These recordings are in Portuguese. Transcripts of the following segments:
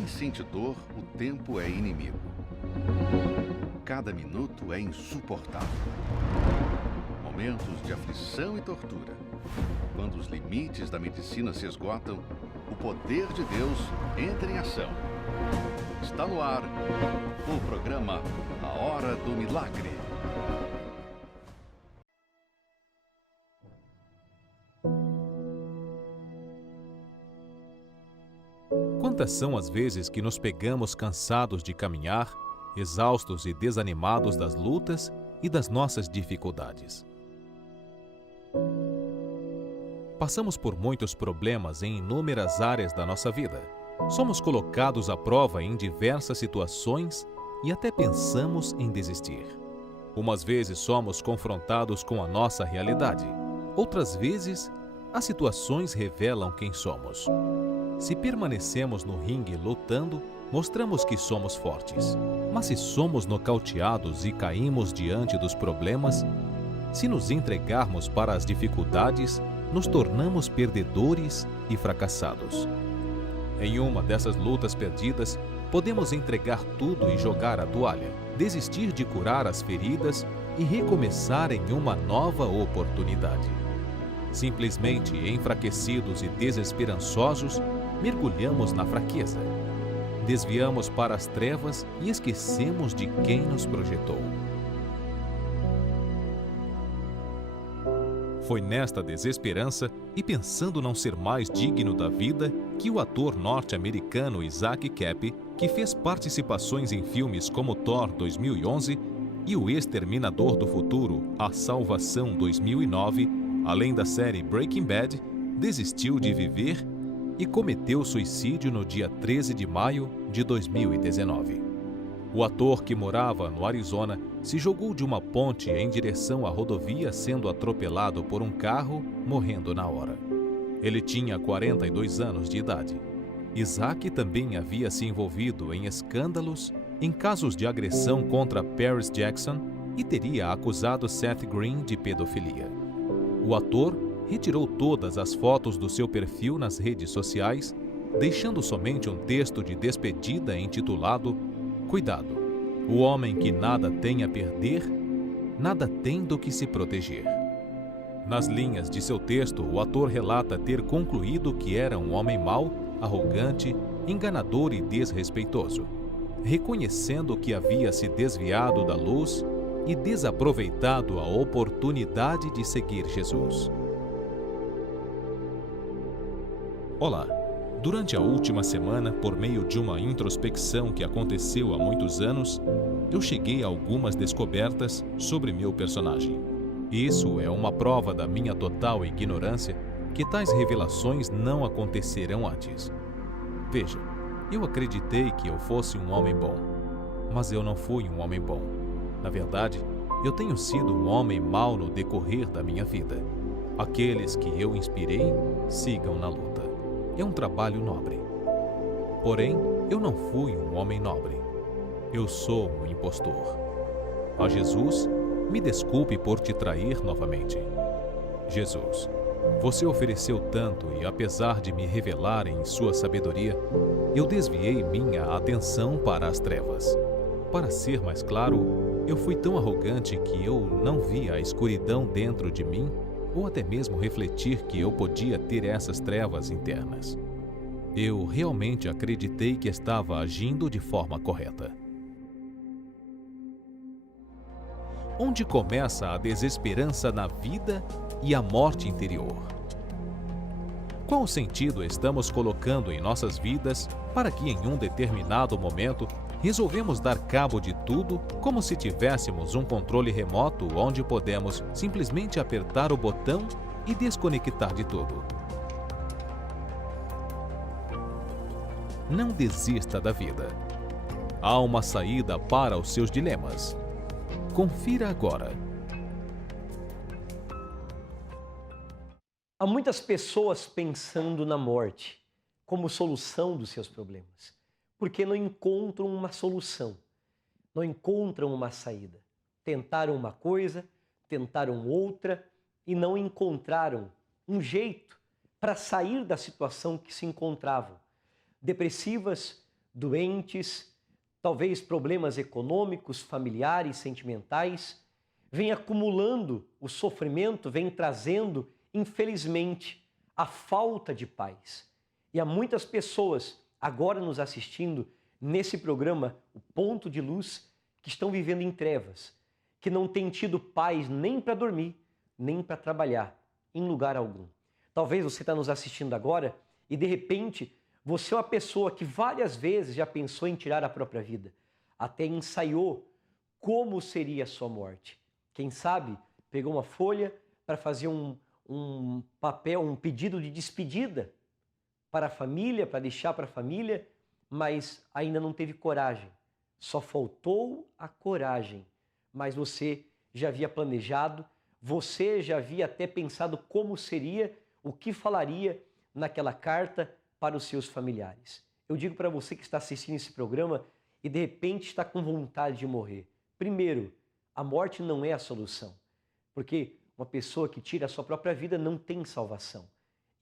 quem sente dor, o tempo é inimigo. Cada minuto é insuportável. Momentos de aflição e tortura. Quando os limites da medicina se esgotam, o poder de Deus entra em ação. Está no ar o programa A Hora do Milagre. Quantas são as vezes que nos pegamos cansados de caminhar, exaustos e desanimados das lutas e das nossas dificuldades? Passamos por muitos problemas em inúmeras áreas da nossa vida. Somos colocados à prova em diversas situações e até pensamos em desistir. Umas vezes somos confrontados com a nossa realidade. Outras vezes, as situações revelam quem somos. Se permanecemos no ringue lutando, mostramos que somos fortes. Mas se somos nocauteados e caímos diante dos problemas, se nos entregarmos para as dificuldades, nos tornamos perdedores e fracassados. Em uma dessas lutas perdidas, podemos entregar tudo e jogar a toalha, desistir de curar as feridas e recomeçar em uma nova oportunidade. Simplesmente enfraquecidos e desesperançosos, mergulhamos na fraqueza. Desviamos para as trevas e esquecemos de quem nos projetou. Foi nesta desesperança e pensando não ser mais digno da vida que o ator norte-americano Isaac Kappy, que fez participações em filmes como Thor 2011 e O Exterminador do Futuro, A Salvação 2009, além da série Breaking Bad, desistiu de viver e cometeu suicídio no dia 13 de maio de 2019. O ator, que morava no Arizona, se jogou de uma ponte em direção à rodovia, sendo atropelado por um carro, morrendo na hora. Ele tinha 42 anos de idade. Isaac também havia se envolvido em escândalos, em casos de agressão contra Paris Jackson e teria acusado Seth Green de pedofilia. O ator retirou todas as fotos do seu perfil nas redes sociais, deixando somente um texto de despedida intitulado "Cuidado, o homem que nada tem a perder, nada tem do que se proteger". Nas linhas de seu texto, o ator relata ter concluído que era um homem mau, arrogante, enganador e desrespeitoso, reconhecendo que havia se desviado da luz e desaproveitado a oportunidade de seguir Jesus. Olá! Durante a última semana, por meio de uma introspecção que aconteceu há muitos anos, eu cheguei a algumas descobertas sobre meu personagem. Isso é uma prova da minha total ignorância que tais revelações não aconteceram antes. Veja, eu acreditei que eu fosse um homem bom, mas eu não fui um homem bom. Na verdade, eu tenho sido um homem mau no decorrer da minha vida. Aqueles que eu inspirei, sigam na luta. É um trabalho nobre. Porém, eu não fui um homem nobre. Eu sou um impostor. Ó Jesus, me desculpe por te trair novamente. Jesus, você ofereceu tanto e, apesar de me revelar em sua sabedoria, eu desviei minha atenção para as trevas. Para ser mais claro, eu fui tão arrogante que eu não vi a escuridão dentro de mim ou até mesmo refletir que eu podia ter essas trevas internas. Eu realmente acreditei que estava agindo de forma correta. Onde começa a desesperança na vida e a morte interior? Qual sentido estamos colocando em nossas vidas para que, em um determinado momento, resolvemos dar cabo de tudo como se tivéssemos um controle remoto onde podemos simplesmente apertar o botão e desconectar de tudo? Não desista da vida. Há uma saída para os seus dilemas. Confira agora. Há muitas pessoas pensando na morte como solução dos seus problemas, porque não encontram uma solução, não encontram uma saída. Tentaram uma coisa, tentaram outra e não encontraram um jeito para sair da situação que se encontravam. Depressivas, doentes, talvez problemas econômicos, familiares, sentimentais, vem acumulando o sofrimento, vem trazendo, infelizmente, a falta de paz. E há muitas pessoas agora nos assistindo nesse programa, O Ponto de Luz, que estão vivendo em trevas, que não têm tido paz nem para dormir, nem para trabalhar, em lugar algum. Talvez você está nos assistindo agora e, de repente, você é uma pessoa que várias vezes já pensou em tirar a própria vida, até ensaiou como seria a sua morte. Quem sabe pegou uma folha para fazer um papel, um pedido de despedida para a família, para deixar para a família, mas ainda não teve coragem. Só faltou a coragem. Mas você já havia planejado, você já havia até pensado como seria, o que falaria naquela carta para os seus familiares. Eu digo para você que está assistindo esse programa e de repente está com vontade de morrer. Primeiro, a morte não é a solução, porque uma pessoa que tira a sua própria vida não tem salvação.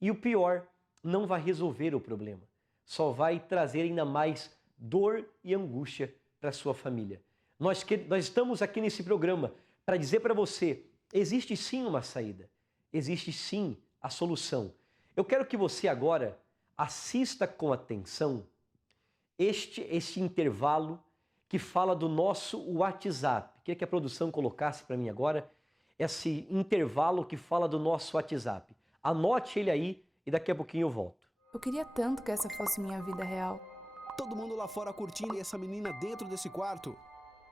E o pior, não vai resolver o problema, só vai trazer ainda mais dor e angústia para a sua família. Nós estamos aqui nesse programa para dizer para você, existe sim uma saída, existe sim a solução. Eu quero que você agora assista com atenção este intervalo que fala do nosso WhatsApp. Queria que a produção colocasse para mim agora esse intervalo que fala do nosso WhatsApp. Anote ele aí e daqui a pouquinho eu volto. Eu queria tanto que essa fosse minha vida real. Todo mundo lá fora curtindo e essa menina dentro desse quarto.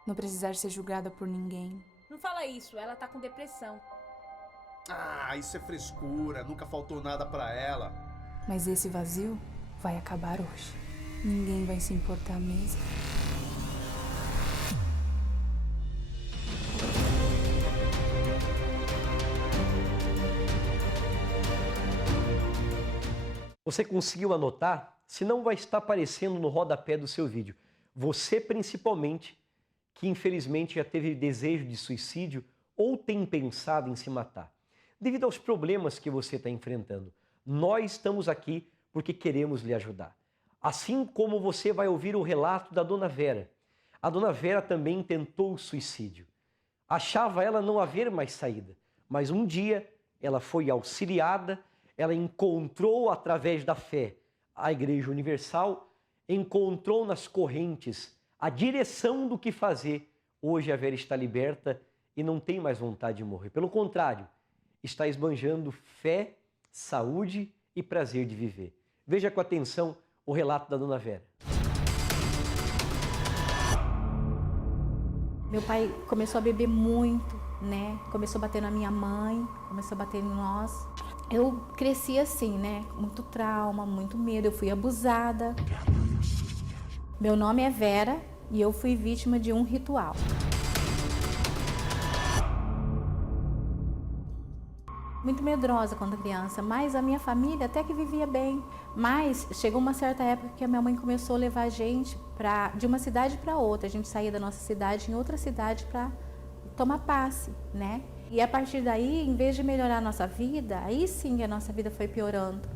Não precisar ser julgada por ninguém. Não fala isso, ela tá com depressão. Ah, isso é frescura, nunca faltou nada pra ela. Mas esse vazio vai acabar hoje. Ninguém vai se importar mesmo. Você conseguiu anotar? Senão vai estar aparecendo no rodapé do seu vídeo. Você principalmente, que infelizmente já teve desejo de suicídio ou tem pensado em se matar. Devido aos problemas que você está enfrentando, nós estamos aqui porque queremos lhe ajudar. Assim como você vai ouvir o relato da Dona Vera. A Dona Vera também tentou o suicídio. Achava ela não haver mais saída, mas um dia ela foi auxiliada, ela encontrou através da fé a Igreja Universal, encontrou nas correntes a direção do que fazer. Hoje a Vera está liberta e não tem mais vontade de morrer. Pelo contrário, está esbanjando fé, saúde e prazer de viver. Veja com atenção o relato da Dona Vera. Meu pai começou a beber muito, né? Começou a bater na minha mãe, começou a bater em nós. Eu cresci assim, né? Muito trauma, muito medo. Eu fui abusada. Meu nome é Vera e eu fui vítima de um ritual. Muito medrosa quando criança, mas a minha família até que vivia bem. Mas chegou uma certa época que a minha mãe começou a levar a gente de uma cidade para outra. A gente saía da nossa cidade em outra cidade para tomar passe, né? E a partir daí, em vez de melhorar a nossa vida, aí sim a nossa vida foi piorando.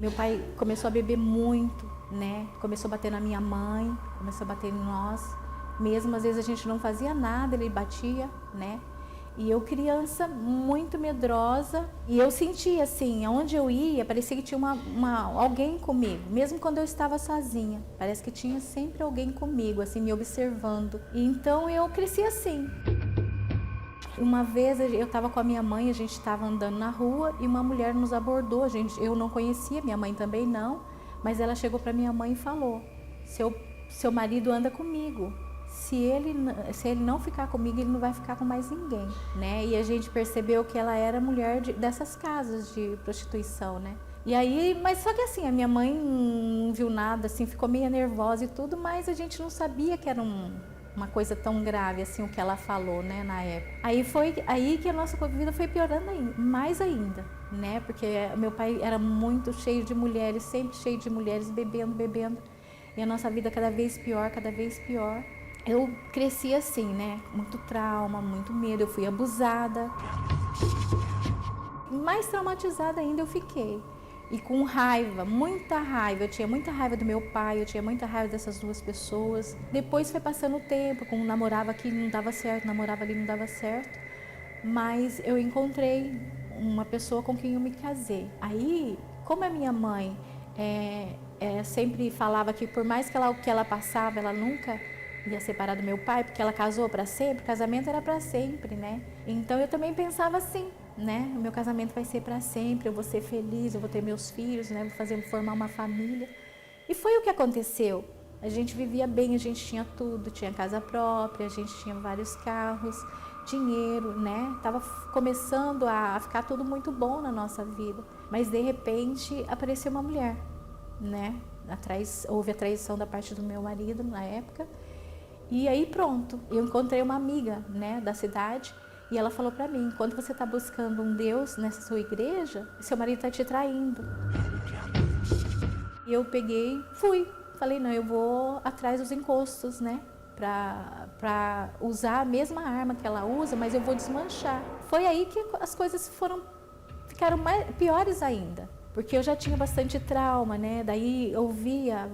Meu pai começou a beber muito, né? Começou a bater na minha mãe, começou a bater em nós. Mesmo às vezes a gente não fazia nada, ele batia, né? E eu criança muito medrosa, e eu sentia assim, aonde eu ia, parecia que tinha alguém comigo, mesmo quando eu estava sozinha. Parece que tinha sempre alguém comigo, assim, me observando. E então eu cresci assim. Uma vez eu estava com a minha mãe, a gente estava andando na rua e uma mulher nos abordou. Eu não conhecia, minha mãe também não, mas ela chegou para minha mãe e falou: seu marido anda comigo. Se ele não ficar comigo, ele não vai ficar com mais ninguém, né? E a gente percebeu que ela era mulher dessas casas de prostituição, né? E aí, mas só que assim, a minha mãe não viu nada, assim, ficou meio nervosa e tudo, mas a gente não sabia que era uma coisa tão grave assim o que ela falou, né, na época. Aí foi aí que a nossa vida foi piorando mais ainda, né? Porque meu pai era muito cheio de mulheres, sempre cheio de mulheres, bebendo. E a nossa vida cada vez pior, cada vez pior. Eu cresci assim, né? Muito trauma, muito medo, eu fui abusada. Mais traumatizada ainda eu fiquei. e com raiva, muita raiva. Eu tinha muita raiva do meu pai, eu tinha muita raiva dessas duas pessoas. Depois foi passando o tempo, como namorava aqui não dava certo, namorava ali não dava certo. Mas eu encontrei uma pessoa com quem eu me casei. Aí, como a minha mãe sempre falava que por mais que ela passava, ela nunca ia separar do meu pai, porque ela casou para sempre, o casamento era para sempre, né? Então eu também pensava assim, né? O meu casamento vai ser para sempre, eu vou ser feliz, eu vou ter meus filhos, né? Vou formar uma família. E foi o que aconteceu. A gente vivia bem, a gente tinha tudo, tinha casa própria, a gente tinha vários carros, dinheiro, né? Tava começando a ficar tudo muito bom na nossa vida. Mas de repente apareceu uma mulher, né? Houve a traição da parte do meu marido na época. E aí pronto, eu encontrei uma amiga, né, da cidade, e ela falou para mim: enquanto você está buscando um Deus nessa sua igreja, seu marido está te traindo. E eu peguei, falei, não, eu vou atrás dos encostos, né, para usar a mesma arma que ela usa, mas eu vou desmanchar. Foi aí que as coisas ficaram piores ainda, porque eu já tinha bastante trauma, né, daí eu ouvia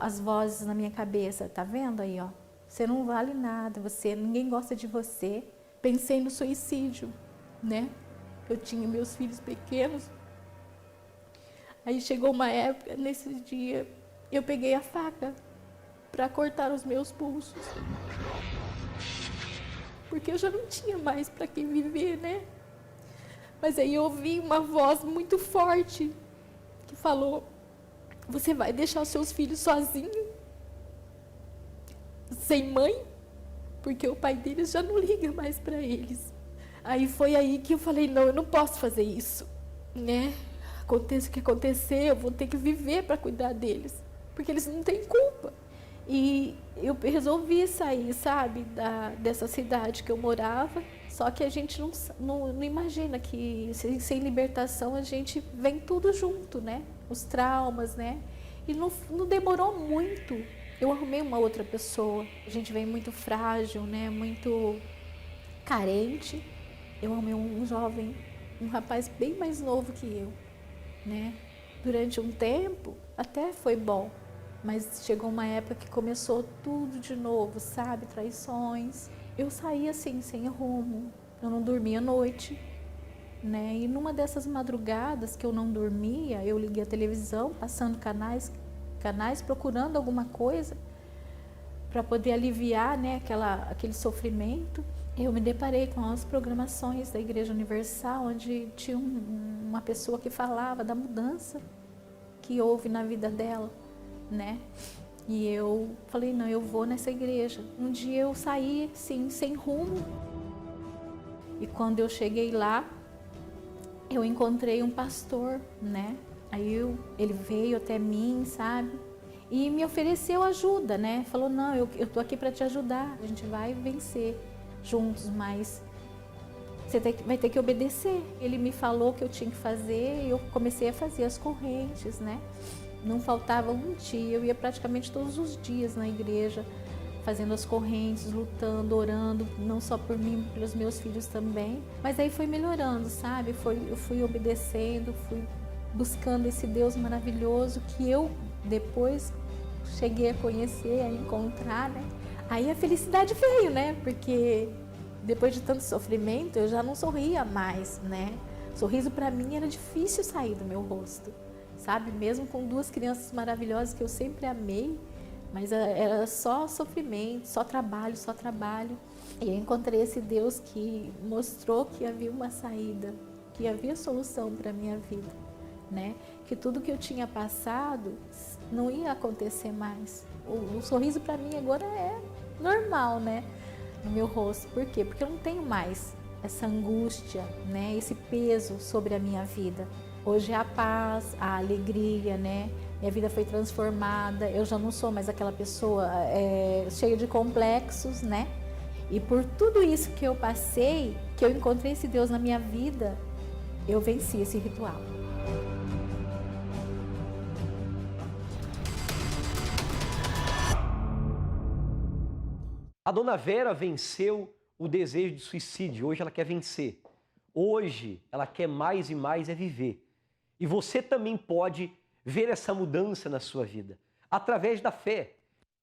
as vozes na minha cabeça: tá vendo aí, ó? Você não vale nada, ninguém gosta de você. Pensei no suicídio, né? Eu tinha meus filhos pequenos. Aí chegou uma época, nesse dia, eu peguei a faca para cortar os meus pulsos. Porque eu já não tinha mais para quem viver, né? Mas aí eu ouvi uma voz muito forte que falou: você vai deixar os seus filhos sozinhos? Sem mãe, porque o pai deles já não liga mais para eles. Aí foi aí que eu falei: não, eu não posso fazer isso, né? Aconteça o que acontecer, eu vou ter que viver para cuidar deles, porque eles não têm culpa. E eu resolvi sair, sabe, dessa cidade que eu morava. Só que a gente não imagina que sem libertação a gente vem tudo junto, né? Os traumas, né? E não demorou muito. Eu arrumei uma outra pessoa. A gente vem muito frágil, né? Muito carente. Eu arrumei um jovem, um rapaz bem mais novo que eu, né? Durante um tempo até foi bom, mas chegou uma época que começou tudo de novo, sabe? Traições. Eu saí assim, sem rumo. Eu não dormia à noite, né? E numa dessas madrugadas que eu não dormia, eu liguei a televisão, passando canais, procurando alguma coisa para poder aliviar, né, aquele sofrimento. Eu me deparei com as programações da Igreja Universal, onde tinha uma pessoa que falava da mudança que houve na vida dela, né? E eu falei: não, eu vou nessa igreja. Um dia eu saí, sim, sem rumo. E quando eu cheguei lá, eu encontrei um pastor, né? Aí ele veio até mim, sabe? E me ofereceu ajuda, né? Falou: não, eu tô aqui para te ajudar, a gente vai vencer juntos, mas você vai ter que obedecer. Ele me falou o que eu tinha que fazer e eu comecei a fazer as correntes, né? Não faltava um dia, eu ia praticamente todos os dias na igreja, fazendo as correntes, lutando, orando, não só por mim, pelos meus filhos também. Mas aí foi melhorando, sabe? Eu fui obedecendo, fui buscando esse Deus maravilhoso que eu depois cheguei a conhecer, a encontrar, né? Aí a felicidade veio, né? Porque depois de tanto sofrimento, eu já não sorria mais, né? Sorriso para mim era difícil sair do meu rosto, sabe? Mesmo com duas crianças maravilhosas que eu sempre amei, mas era só sofrimento, só trabalho, só trabalho. E eu encontrei esse Deus que mostrou que havia uma saída, que havia solução para a minha vida, né? Que tudo que eu tinha passado não ia acontecer mais. O sorriso para mim agora é normal, né? No meu rosto. Por quê? Porque eu não tenho mais essa angústia, né? Esse peso sobre a minha vida. Hoje é a paz, a alegria, né? Minha vida foi transformada. Eu já não sou mais aquela pessoa cheia de complexos, né? E por tudo isso que eu passei, que eu encontrei esse Deus na minha vida, eu venci esse ritual. A dona Vera venceu o desejo de suicídio, hoje ela quer vencer. Hoje ela quer mais e mais viver. E você também pode ver essa mudança na sua vida através da fé,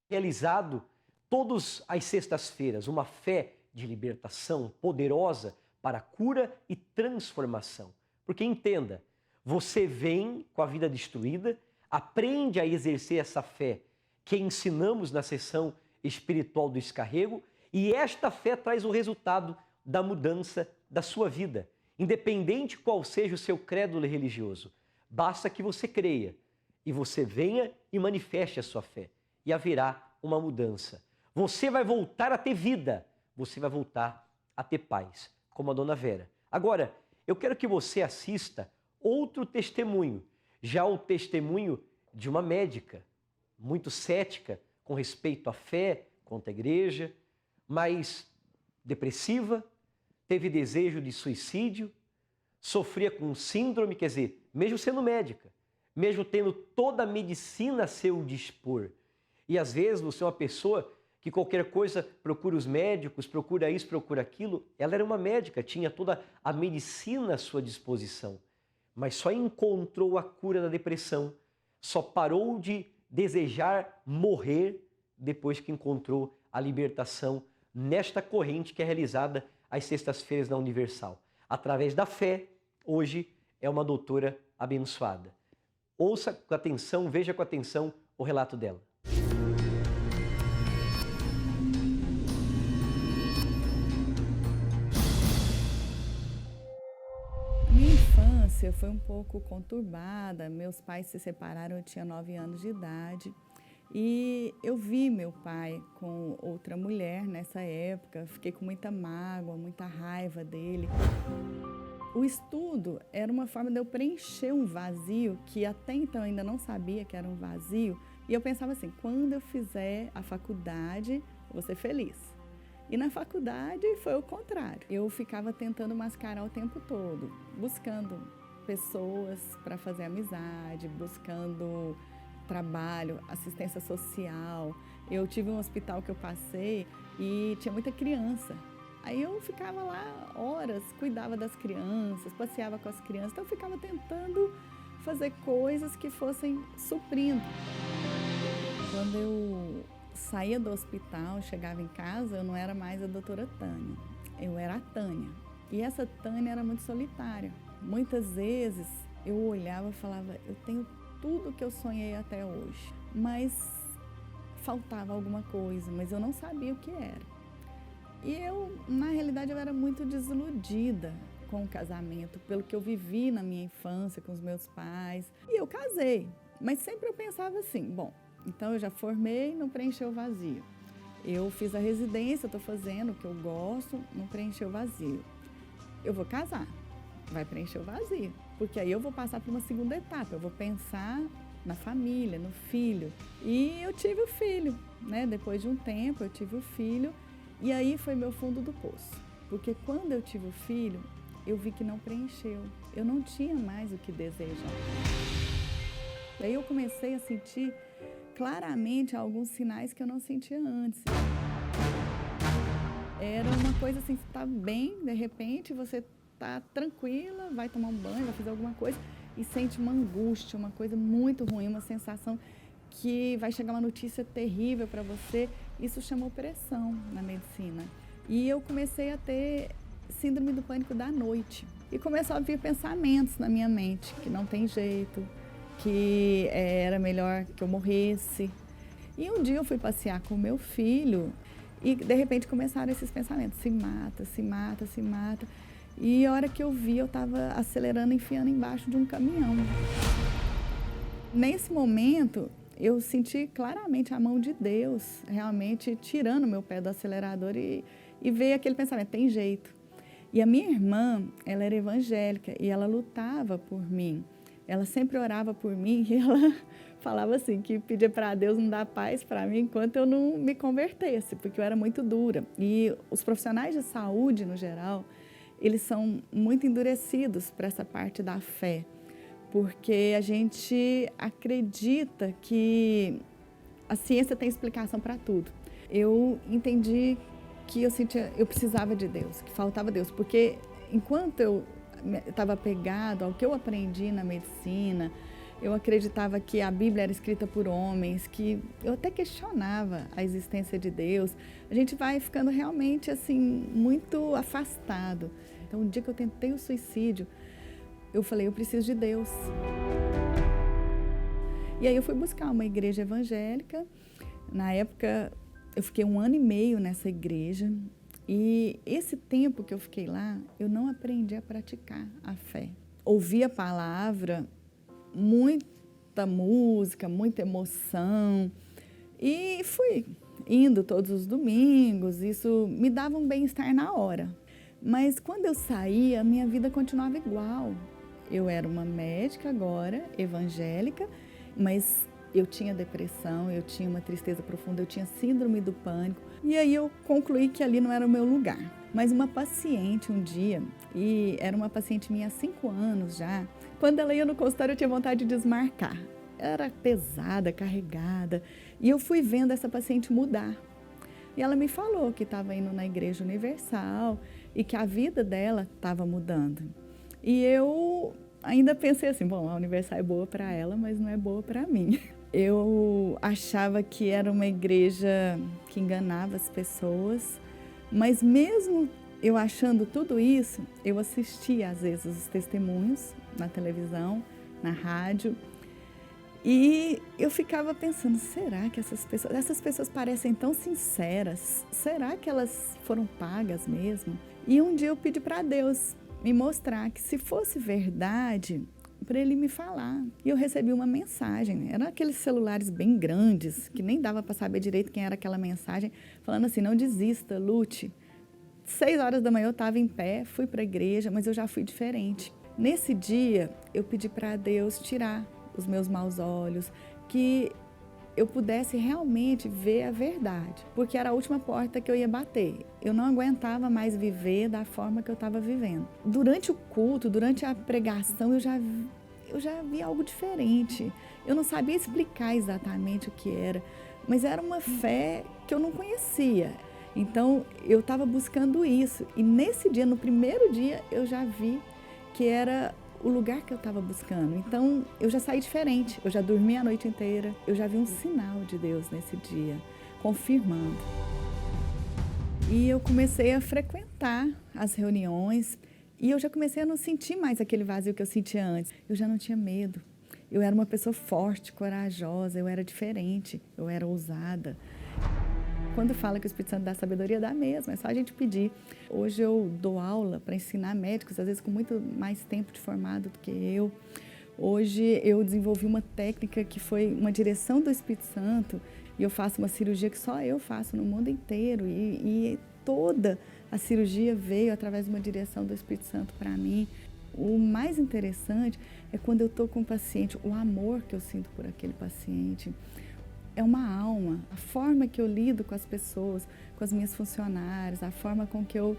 realizado todas as sextas-feiras, uma fé de libertação poderosa para cura e transformação. Porque entenda, você vem com a vida destruída, aprende a exercer essa fé que ensinamos na sessão espiritual do descarrego, e esta fé traz o resultado da mudança da sua vida, independente qual seja o seu credo religioso. Basta que você creia e você venha e manifeste a sua fé, e haverá uma mudança. Você vai voltar a ter vida, você vai voltar a ter paz, como a dona Vera. Agora, eu quero que você assista outro testemunho, já o testemunho de uma médica, muito cética com respeito à fé, contra a igreja, mas depressiva, teve desejo de suicídio, sofria com síndrome, quer dizer, mesmo sendo médica, mesmo tendo toda a medicina a seu dispor. E às vezes você é uma pessoa que qualquer coisa procura os médicos, procura isso, procura aquilo. Ela era uma médica, tinha toda a medicina à sua disposição, mas só encontrou a cura da depressão, só parou de desejar morrer depois que encontrou a libertação nesta corrente que é realizada às sextas-feiras na Universal. Através da fé, hoje é uma doutora abençoada. Ouça com atenção, veja com atenção o relato dela. Minha infância foi um pouco conturbada. Meus pais se separaram, eu tinha 9 anos de idade. E eu vi meu pai com outra mulher nessa época, fiquei com muita mágoa, muita raiva dele. O estudo era uma forma de eu preencher um vazio que até então eu ainda não sabia que era um vazio. E eu pensava assim, quando eu fizer a faculdade, eu vou ser feliz. E na faculdade foi o contrário. Eu ficava tentando mascarar o tempo todo, buscando pessoas para fazer amizade, buscando trabalho, assistência social. Eu tive um hospital que eu passei e tinha muita criança. Aí eu ficava lá horas, cuidava das crianças, passeava com as crianças. Então eu ficava tentando fazer coisas que fossem suprindo. Quando eu saía do hospital, chegava em casa, eu não era mais a doutora Tânia, eu era a Tânia. E essa Tânia era muito solitária. Muitas vezes eu olhava e falava, eu tenho tudo que eu sonhei até hoje, mas faltava alguma coisa, mas eu não sabia o que era. E eu, na realidade, eu era muito desiludida com o casamento, pelo que eu vivi na minha infância com os meus pais. E eu casei, mas sempre eu pensava assim, bom, então eu já formei, não preencheu o vazio. Eu fiz a residência, estou fazendo o que eu gosto, não preencheu o vazio. Eu vou casar, vai preencher o vazio, porque aí eu vou passar para uma segunda etapa, eu vou pensar na família, no filho. E eu tive o filho, né? Depois de um tempo eu tive o filho e aí foi meu fundo do poço. Porque quando eu tive o filho, eu vi que não preencheu, eu não tinha mais o que desejar. Daí eu comecei a sentir claramente alguns sinais que eu não sentia antes. Era uma coisa assim, você está bem, de repente você está tranquila, vai tomar um banho, vai fazer alguma coisa e sente uma angústia, uma coisa muito ruim, uma sensação que vai chegar uma notícia terrível para você. Isso chama opressão na medicina. E eu comecei a ter síndrome do pânico da noite. E começou a vir pensamentos na minha mente, que não tem jeito, que era melhor que eu morresse. E um dia eu fui passear com o meu filho e de repente começaram esses pensamentos, se mata, se mata, se mata. E a hora que eu vi, eu estava acelerando, enfiando embaixo de um caminhão. Nesse momento, eu senti claramente a mão de Deus, realmente tirando meu pé do acelerador e veio aquele pensamento, tem jeito. E a minha irmã, ela era evangélica e ela lutava por mim. Ela sempre orava por mim e ela falava assim, que pedia para Deus não dar paz para mim enquanto eu não me convertesse, porque eu era muito dura. E os profissionais de saúde, no geral, eles são muito endurecidos para essa parte da fé, porque a gente acredita que a ciência tem explicação para tudo. Eu entendi que eu precisava de Deus, que faltava Deus, porque enquanto eu estava apegado ao que eu aprendi na medicina. Eu acreditava que a Bíblia era escrita por homens, que eu até questionava a existência de Deus. A gente vai ficando realmente assim muito afastado. Então, o dia que eu tentei o suicídio, eu falei, eu preciso de Deus. E aí eu fui buscar uma igreja evangélica. Na época, eu fiquei 1 ano e meio nessa igreja. E esse tempo que eu fiquei lá, eu não aprendi a praticar a fé. Ouvi a palavra, muita música, muita emoção. E fui indo todos os domingos, isso me dava um bem-estar na hora. Mas quando eu saía, a minha vida continuava igual. Eu era uma médica agora, evangélica, mas eu tinha depressão, eu tinha uma tristeza profunda, eu tinha síndrome do pânico. E aí eu concluí que ali não era o meu lugar. Mas uma paciente um dia, e era uma paciente minha há 5 anos já, quando ela ia no consultório eu tinha vontade de desmarcar. Era pesada, carregada, e eu fui vendo essa paciente mudar. E ela me falou que estava indo na Igreja Universal e que a vida dela estava mudando. E eu ainda pensei assim, bom, a Universal é boa para ela, mas não é boa para mim. Eu achava que era uma igreja que enganava as pessoas, mas mesmo eu achando tudo isso, eu assistia às vezes os testemunhos na televisão, na rádio, e eu ficava pensando, será que essas pessoas parecem tão sinceras? Será que elas foram pagas mesmo? E um dia eu pedi para Deus me mostrar que se fosse verdade, para ele me falar. E eu recebi uma mensagem, eram aqueles celulares bem grandes, que nem dava para saber direito quem era aquela mensagem, falando assim, não desista, lute. 6 horas da manhã eu estava em pé, fui para a igreja, mas eu já fui diferente. Nesse dia, eu pedi para Deus tirar os meus maus olhos, que eu pudesse realmente ver a verdade, porque era a última porta que eu ia bater. Eu não aguentava mais viver da forma que eu estava vivendo. Durante o culto, durante a pregação, eu já vi algo diferente. Eu não sabia explicar exatamente o que era, mas era uma fé que eu não conhecia. Então, eu estava buscando isso. E nesse dia, no primeiro dia, eu já vi que era o lugar que eu estava buscando. Então, eu já saí diferente, eu já dormi a noite inteira, eu já vi um sinal de Deus nesse dia, confirmando. E eu comecei a frequentar as reuniões e eu já comecei a não sentir mais aquele vazio que eu sentia antes. Eu já não tinha medo, eu era uma pessoa forte, corajosa, eu era diferente, eu era ousada. Quando fala que o Espírito Santo dá sabedoria, dá mesmo, é só a gente pedir. Hoje eu dou aula para ensinar médicos, às vezes com muito mais tempo de formado do que eu. Hoje eu desenvolvi uma técnica que foi uma direção do Espírito Santo e eu faço uma cirurgia que só eu faço no mundo inteiro e toda a cirurgia veio através de uma direção do Espírito Santo para mim. O mais interessante é quando eu estou com o paciente, o amor que eu sinto por aquele paciente. É uma alma, a forma que eu lido com as pessoas, com as minhas funcionárias, a forma com que eu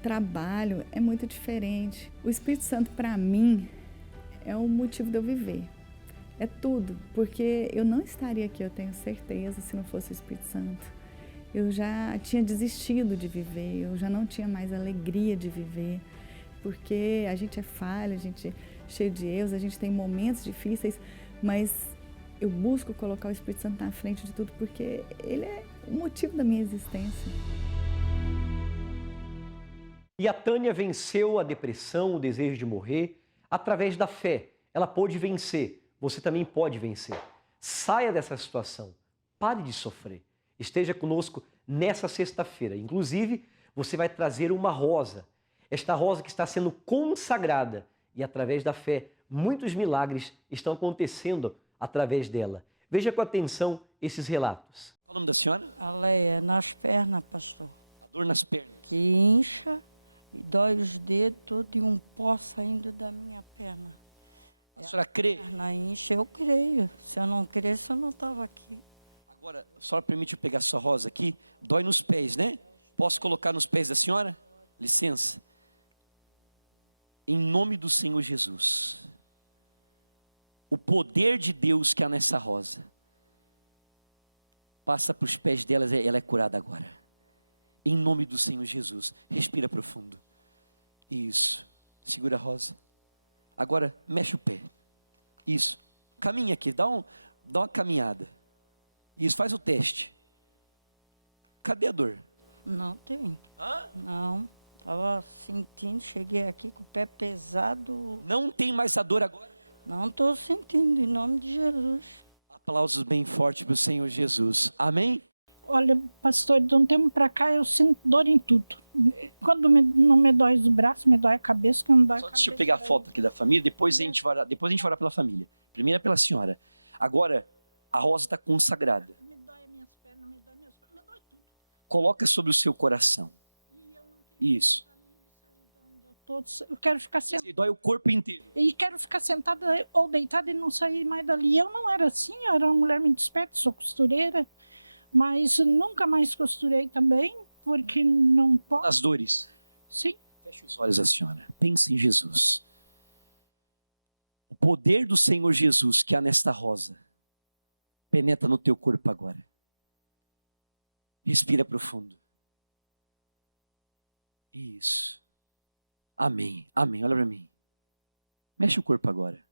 trabalho é muito diferente. O Espírito Santo, para mim, é o motivo de eu viver. É tudo, porque eu não estaria aqui, eu tenho certeza, se não fosse o Espírito Santo. Eu já tinha desistido de viver, eu já não tinha mais alegria de viver, porque a gente é falha, a gente é cheio de erros, a gente tem momentos difíceis, mas eu busco colocar o Espírito Santo na frente de tudo porque ele é o motivo da minha existência. E a Tânia venceu a depressão, o desejo de morrer, através da fé. Ela pôde vencer, você também pode vencer. Saia dessa situação, pare de sofrer. Esteja conosco nessa sexta-feira. Inclusive, você vai trazer uma rosa. Esta rosa que está sendo consagrada e através da fé, muitos milagres estão acontecendo através dela. Veja com atenção esses relatos. Qual o nome da senhora? Aleia, nas pernas, pastor. A dor nas pernas. Que incha e dói os dedos todos e um pó saindo da minha perna. A senhora crê? A perna incha, eu creio. Se eu não cresce, eu não estava aqui. Agora, a senhora permite eu pegar sua rosa aqui? Dói nos pés, né? Posso colocar nos pés da senhora? Licença. Em nome do Senhor Jesus. O poder de Deus que há nessa rosa passa para os pés dela, ela é curada agora. Em nome do Senhor Jesus. Respira profundo. Isso. Segura a rosa. Agora, mexe o pé. Isso. Caminha aqui, dá uma caminhada. Isso, faz o teste. Cadê a dor? Não tem. Hã? Não. Estava sentindo, cheguei aqui com o pé pesado. Não tem mais a dor agora? Não estou sentindo, em nome de Jesus. Aplausos bem fortes para o Senhor Jesus. Amém? Olha, pastor, de um tempo para cá eu sinto dor em tudo. Quando não me dói os braços, me dói a cabeça, que não dói a cabeça. Deixa eu pegar a foto aqui da família, depois a gente vai orar pela família. Primeiro é pela senhora. Agora, a rosa está consagrada. Me dói as minhas pernas, me dói meus pés, me dói tudo. Coloca sobre o seu coração. Isso. Eu quero ficar sentada. Dói o corpo inteiro. E quero ficar sentada ou deitada e não sair mais dali. Eu não era assim, eu era uma mulher muito esperta, sou costureira, mas nunca mais costurei também, porque não posso. As dores. Sim. Feche os olhos, a senhora. Pense em Jesus. O poder do Senhor Jesus que há nesta rosa penetra no teu corpo agora. Respira profundo. Isso. Amém. Amém. Olha para mim. Mexe o corpo agora.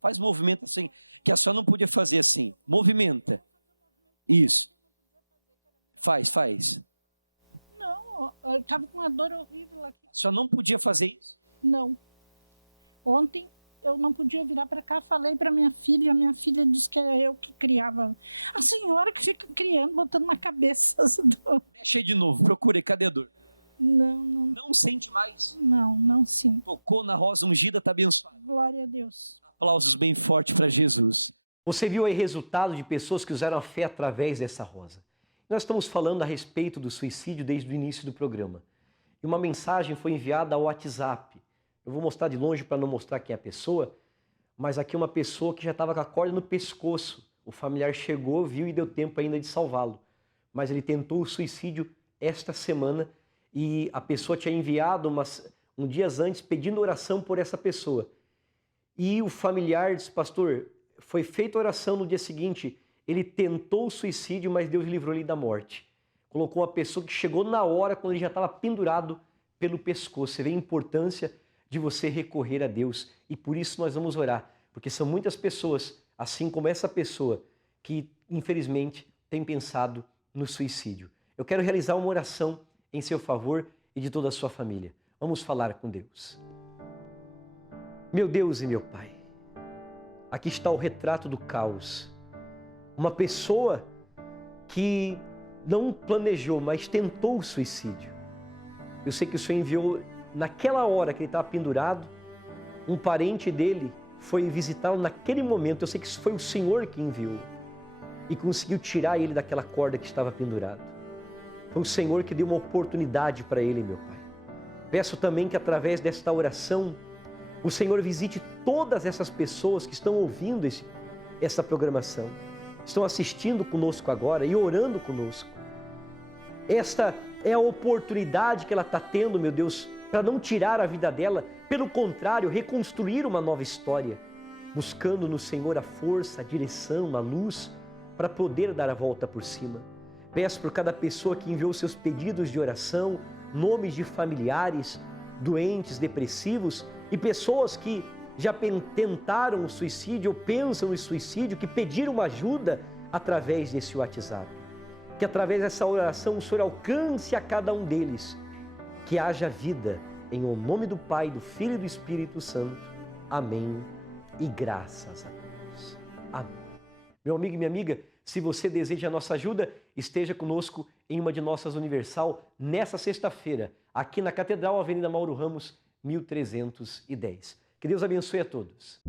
Faz movimento assim, que a senhora não podia fazer assim. Movimenta. Isso. Faz. Não, eu estava com uma dor horrível aqui. A senhora não podia fazer isso? Não. Ontem eu não podia virar para cá, falei para minha filha disse que era eu que criava. A senhora que fica criando, botando na cabeça as dores. Mexe aí de novo, procura aí, cadê a dor? Não. Não sente mais? Não sinto. Tocou na rosa ungida, está abençoado. Glória a Deus. Aplausos bem fortes para Jesus. Você viu aí resultado de pessoas que usaram a fé através dessa rosa. Nós estamos falando a respeito do suicídio desde o início do programa. E uma mensagem foi enviada ao WhatsApp. Eu vou mostrar de longe para não mostrar quem é a pessoa, mas aqui uma pessoa que já estava com a corda no pescoço. O familiar chegou, viu e deu tempo ainda de salvá-lo. Mas ele tentou o suicídio esta semana e a pessoa tinha enviado um dias antes pedindo oração por essa pessoa. E o familiar disse, pastor, foi feita oração no dia seguinte, ele tentou o suicídio, mas Deus livrou ele da morte. Colocou uma pessoa que chegou na hora, quando ele já estava pendurado pelo pescoço. Você vê a importância de você recorrer a Deus. E por isso nós vamos orar, porque são muitas pessoas, assim como essa pessoa, que infelizmente tem pensado no suicídio. Eu quero realizar uma oração em seu favor e de toda a sua família. Vamos falar com Deus. Meu Deus e meu Pai, aqui está o retrato do caos. Uma pessoa que não planejou, mas tentou o suicídio. Eu sei que o Senhor enviou, naquela hora que ele estava pendurado, um parente dele foi visitá-lo naquele momento. Eu sei que isso foi o Senhor que enviou e conseguiu tirar ele daquela corda que estava pendurado. Foi o Senhor que deu uma oportunidade para ele, meu Pai. Peço também que através desta oração, o Senhor visite todas essas pessoas que estão ouvindo essa programação, estão assistindo conosco agora e orando conosco. Esta é a oportunidade que ela está tendo, meu Deus, para não tirar a vida dela, pelo contrário, reconstruir uma nova história, buscando no Senhor a força, a direção, a luz, para poder dar a volta por cima. Peço por cada pessoa que enviou seus pedidos de oração, nomes de familiares, doentes, depressivos e pessoas que já tentaram o suicídio ou pensam em suicídio, que pediram ajuda através desse WhatsApp. Que através dessa oração o Senhor alcance a cada um deles, que haja vida, em o nome do Pai, do Filho e do Espírito Santo. Amém e graças a Deus. Amém. Meu amigo e minha amiga, se você deseja a nossa ajuda, esteja conosco em uma de nossas Universal nessa sexta-feira, aqui na Catedral, Avenida Mauro Ramos, 1310. Que Deus abençoe a todos.